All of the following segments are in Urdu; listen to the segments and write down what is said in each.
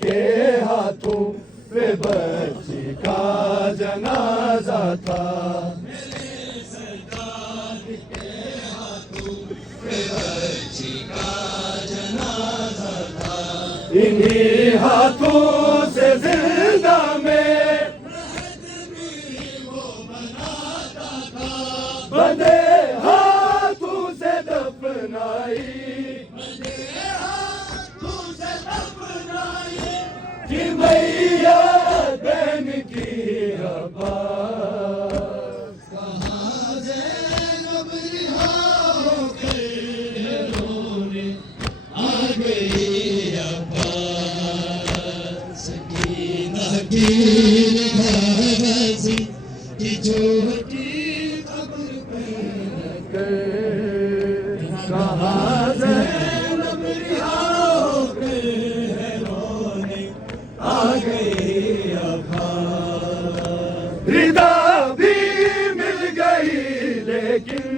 کے ہاتھوں پہ بچی کا جنازہ تھا، میرے سرکار کے ہاتھوں پہ بچی کا جنازہ تھا، انہی ہاتھوں سے زندہ میں وہ بناتا تھا، بندے ہاتھوں سے دفنائی، کہ میت بین کی عباس، کہاں زینب رہا ہو کے رونے آ گئی عباس، سکینہ کی نگاہی کی چھوٹی قبر پہ رکھ کر، کہاں زینب رہا ہو کے رونے آ گئی عباس، ردا بھی مل گئی لیکن،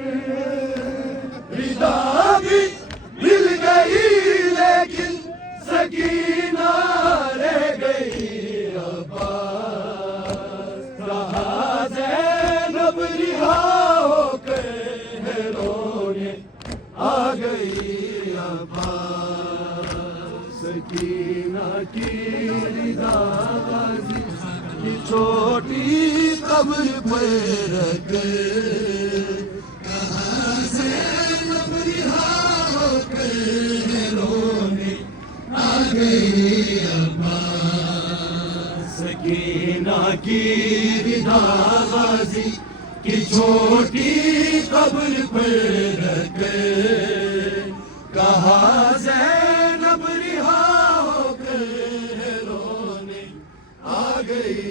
ردا بھی مل گئی لیکن سکینہ رہ گئی عباس، کہاں زینب رہا ہو کے رونے آ گئی عباس، سکینہ کی رضا غازی کی چھوٹی قبر پہ رکھ، کہاں زینب رہا ہو کے رونے آ گئی عباس، سکینہ کی رضا غازی کی چھوٹی قبر پہ رکھ، کہاں زینب رہا ہو کے رونے آ گئی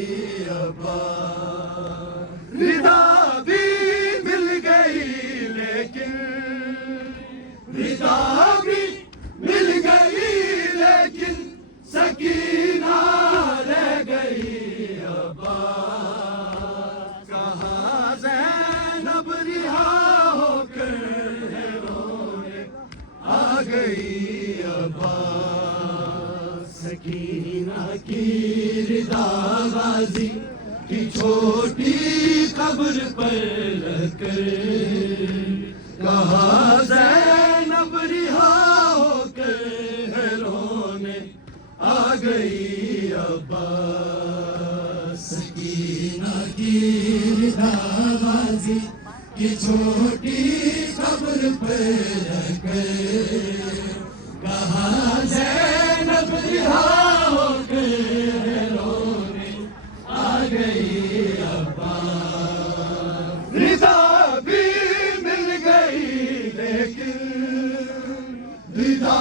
عباس، ردا بھی مل گئی لیکن، ردا بھی مل گئی لیکن سکینہ رہ گئی عباس، کہاں زینب رہا ہو کے رونے آ گئی عباس، سکینہ کی رضا غازی کی چھوٹی قبر پر رکھ کر، کہاں زینب رہا ہو کے رونے آ گئی عباس، سکینہ کی رضا غازی کی چھوٹی قبر پہ رکھ، کہاں زینب رہا ہو کے رونے آ گئی عباس، رضا بھی مل گئی لیکن، رضا